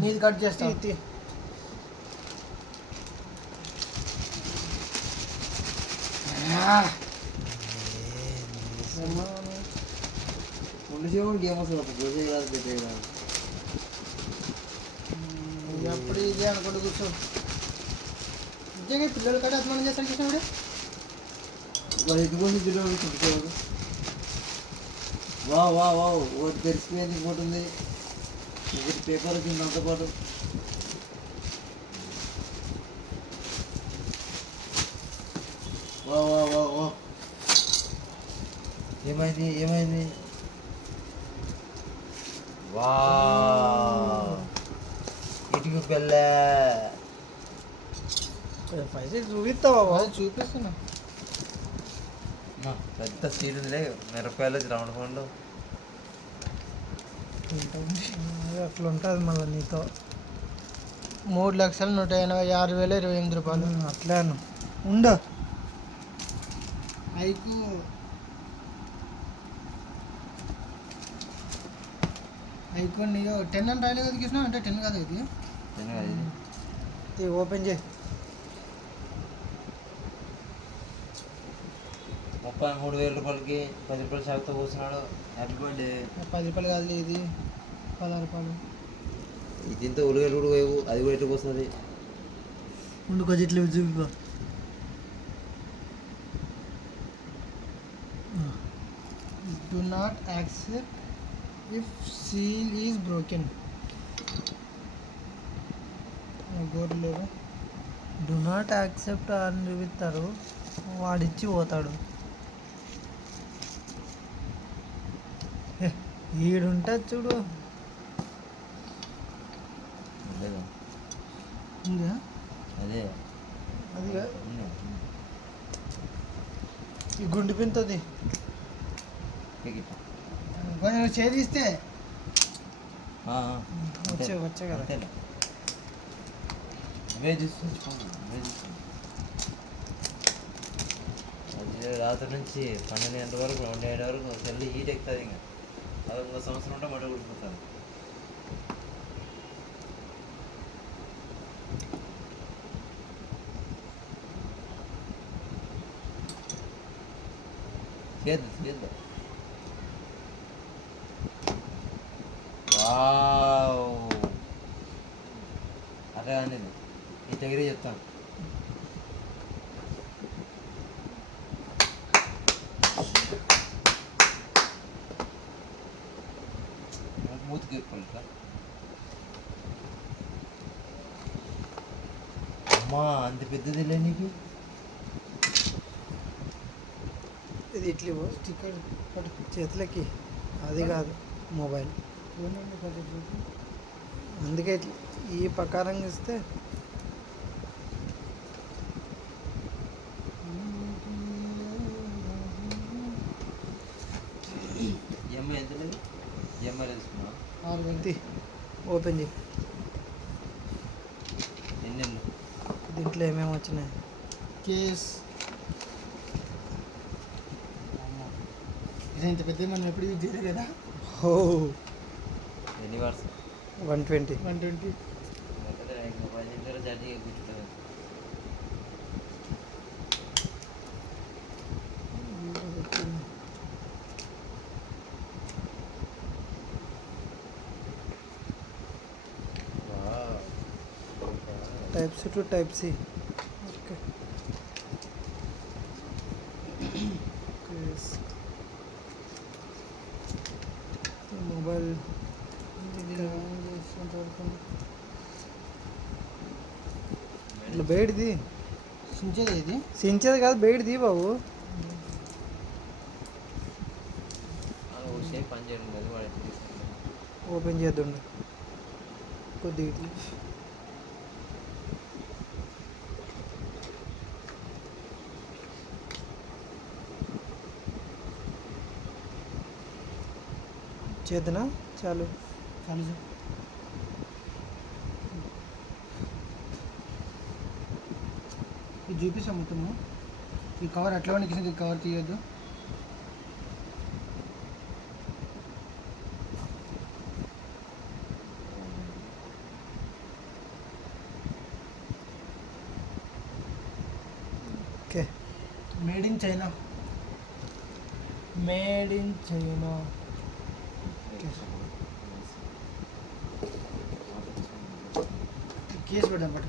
నీది కట్ చేస్తా. ఎప్పుడు ఇదే అనుకుంటూ కూర్చో. నిజంగా పిల్లలు కట్ట అభిమానం చేస్తాడు కృష్ణుడు. వా వా వా ఒకటి తెరిచిపోయింది, ఇంకోటి ఉంది, ఒకటి పేపర్ వచ్చింది దాంతో పాటు. వా వా వా వా ఏమైంది ఏమైంది? వా ఇటుకు పెళ్ళ పైసలు చూపిస్తావా? చూపిస్తున్నా. పెద్ద సీడ్ ఉందిలే, మిరపకాయలు రౌండ్ పండు అట్లా ఉంటుంది మళ్ళీ నీతో. 3,186,028 అట్లాను ఉండు. ఐకు నీకు 10 అని రాయలే కదా కృష్ణ? అంటే 10 కాదు ఇది. ఓపెన్ చేయి. 33,000 రూపాయలకి 10 రూపాయలు షాప్తో కూర్చున్నాడు. Happy birthday. 10 రూపాయలు కాదు ఇది, 16 రూపాయలు. దీంతో ఉలిగలు కూడా పోయి అది కూడా ఎట్టుకు వస్తుంది. ఉండు కొంచెం ఇట్లా చూపిపో. Do not accept if seal is broken. గోర్లేరు డు నాట్ యాక్సెప్ట్ అని చూపిస్తారు. వాడిచ్చి పోతాడు. ఈడుంటుంది చూడు. అదే అది ఈ గుండు పింతది కొంచెం చేదిస్తే వచ్చే కదా. రాత్రి నుంచి 12 గంటల వరకు 2 గంటల వరకు సెల్ హీట్ ఎక్కుతుంది. ఇంకా అది ఇంకో సంవత్సరం ఉంటే మడ ఊడిపోతుంది. చేద్దాం. వావ్ అట్లా కానీ ఈ దగ్గరే చెప్తాను. మూతికి ఎక్కువ అమ్మా, అంత పెద్దది లే నీకు. ఇది ఇట్లా స్టిక్కర్ చేతులకి అది కాదు మొబైల్. అందుకే ఈ ప్రకారంగా ఇస్తే ఈఎంఐ ఎంత లేదు? ఈఎంఐ తీసుకున్నా 6,000. ఓపెన్ చేయి. ఎన్ని దీంట్లో ఏమేమి వచ్చినాయి? కేస్ ఇంత పెద్ద మనం ఎప్పుడు యూజ్ చేయలేదు కదా. ఎన్ని watts? 120. Type C to type C. Okay. Mobile ఇట్లా బయటిది సించేది. ఇది సించేది కాదు, బయటిది బాబు. ఓపెన్ చేద్దాం కొద్దిగా ఇట్లా. చేద్దానా? చాలు ఇది చూపిస్తాం మొత్తము. ఈ కవర్ ఎట్లా వణికింది, ఈ కవర్ తీయొద్దు. Okay made in China. Made in China. Case పెట్టాను బట్